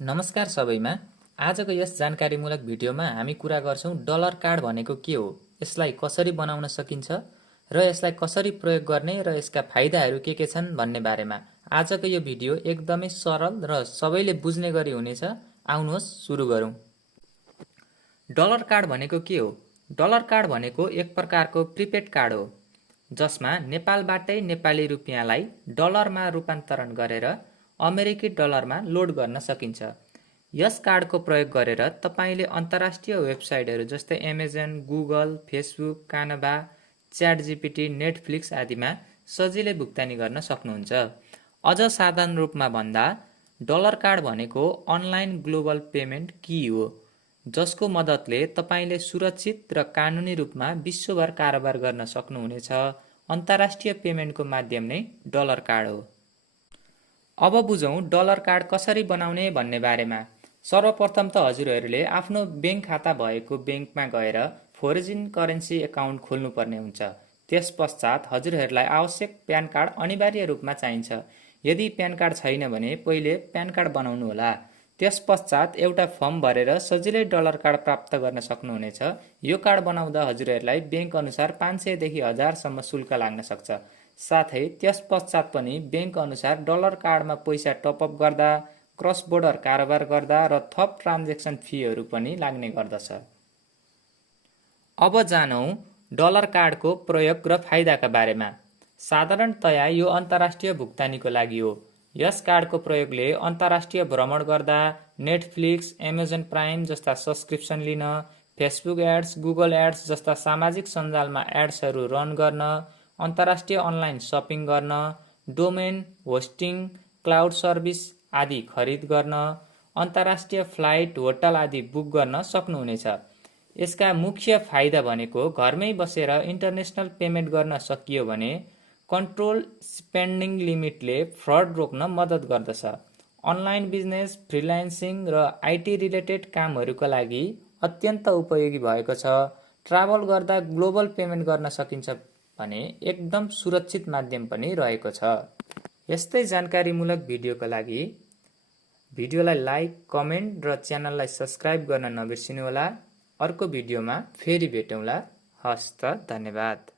नमस्कार सबैमा। आजको यस जानकारीमूलक भिडियोमा हामी कुरा गर्छौं डलर कार्ड भनेको के हो, यसलाई कसरी बनाउन सकिन्छ र यसलाई कसरी प्रयोग गर्ने र यसका फाइदाहरू के छन् भन्ने बारेमा। आजको यो भिडियो एकदमै सरल र सबैले बुझ्ने गरी हुनेछ। आउनुहोस् सुरु गरौं। डलर कार्ड भनेको के हो? डलर कार्ड भनेको एक प्रकारको प्रिपेड कार्ड हो जसमा नेपालबाटै नेपाली रुपियाँलाई डलरमा रूपान्तरण गरेर अमेरिकी डलरमा लोड गर्न सकिन्छ। यस कार्डको प्रयोग गरेर तपाईले अन्तर्राष्ट्रिय वेबसाइटहरू जस्तै अमेजन, गुगल, फेसबुक, कानभा, च्याटजिपिटी, नेटफ्लिक्स आदिमा सजिलै भुक्तानी गर्न सक्नुहुन्छ। अझ साधारण रूपमा भन्दा डलर कार्ड भनेको अनलाइन ग्लोबल पेमेन्ट की हो जसको मद्दतले तपाईले सुरक्षित र कानुनी रूपमा विश्वभर कारोबार गर्न सक्नुहुनेछ। अन्तर्राष्ट्रिय पेमेन्टको माध्यम नै डलर कार्ड हो। अब बुझौं डलर कार्ड कसरी बनाउने भन्ने बारेमा। सर्वप्रथम त हजुरहरूले आफ्नो बैंक खाता भएको बैंकमा गएर फोरेन करेन्सी एकाउन्ट खोल्नुपर्ने हुन्छ। त्यसपश्चात हजुरहरूलाई आवश्यक प्यान कार्ड अनिवार्य रूपमा चाहिन्छ। यदि प्यान कार्ड छैन भने पहिले प्यान कार्ड बनाउनु होला। त्यसपश्चात एउटा फर्म भरेर सजिलै डलर कार्ड प्राप्त गर्न सक्नुहुनेछ। यो कार्ड बनाउँदा हजुरहरूलाई बैंक अनुसार 500 देखि 1000 सम्म शुल्क लाग्न सक्छ। साथै त्यसपश्चात पनि बैंक अनुसार डलर कार्डमा पैसा टपअप गर्दा, क्रस बोर्डर कारोबार गर्दा र थप ट्रान्जेक्सन फीहरू पनि लाग्ने गर्दछ। अब जानौं डलर कार्डको प्रयोग र फाइदाका बारेमा। साधारणतया यो अन्तर्राष्ट्रिय भुक्तानीको लागि हो। यस कार्डको प्रयोगले अन्तर्राष्ट्रिय भ्रमण गर्दा, नेटफ्लिक्स, अमेजन प्राइम जस्ता सब्सक्रिप्सन लिन, फेसबुक एड्स, गुगल एड्स जस्ता सामाजिक सञ्जालमा एड्सहरू रन गर्न, अन्तर्राष्ट्रिय अनलाइन सपिङ गर्न, डोमेन होस्टिङ, क्लाउड सर्भिस आदि खरिद गर्न, अन्तर्राष्ट्रिय फ्लाइट, होटल आदि बुक गर्न सक्नुहुनेछ। यसका मुख्य फाइदा भनेको घरमै बसेर इन्टरनेसनल पेमेन्ट गर्न सकियो भने कन्ट्रोल स्पेन्डिङ लिमिटले फ्रड रोक्न मद्दत गर्दछ। अनलाइन बिजनेस, फ्रिलान्सिङ र आइटी रिलेटेड कामहरूका लागि अत्यन्त उपयोगी भएको छ। ट्राभल गर्दा ग्लोबल पेमेन्ट गर्न सकिन्छ भने एकदम सुरक्षित माध्यम पनि रहेको छ। यस्तै जानकारीमूलक भिडियोका लागि भिडियोलाई लाइक, कमेन्ट र च्यानललाई सब्स्क्राइब गर्न नबिर्सिनुहोला। अर्को भिडियोमा फेरि भेटौँला। हस्त, धन्यवाद।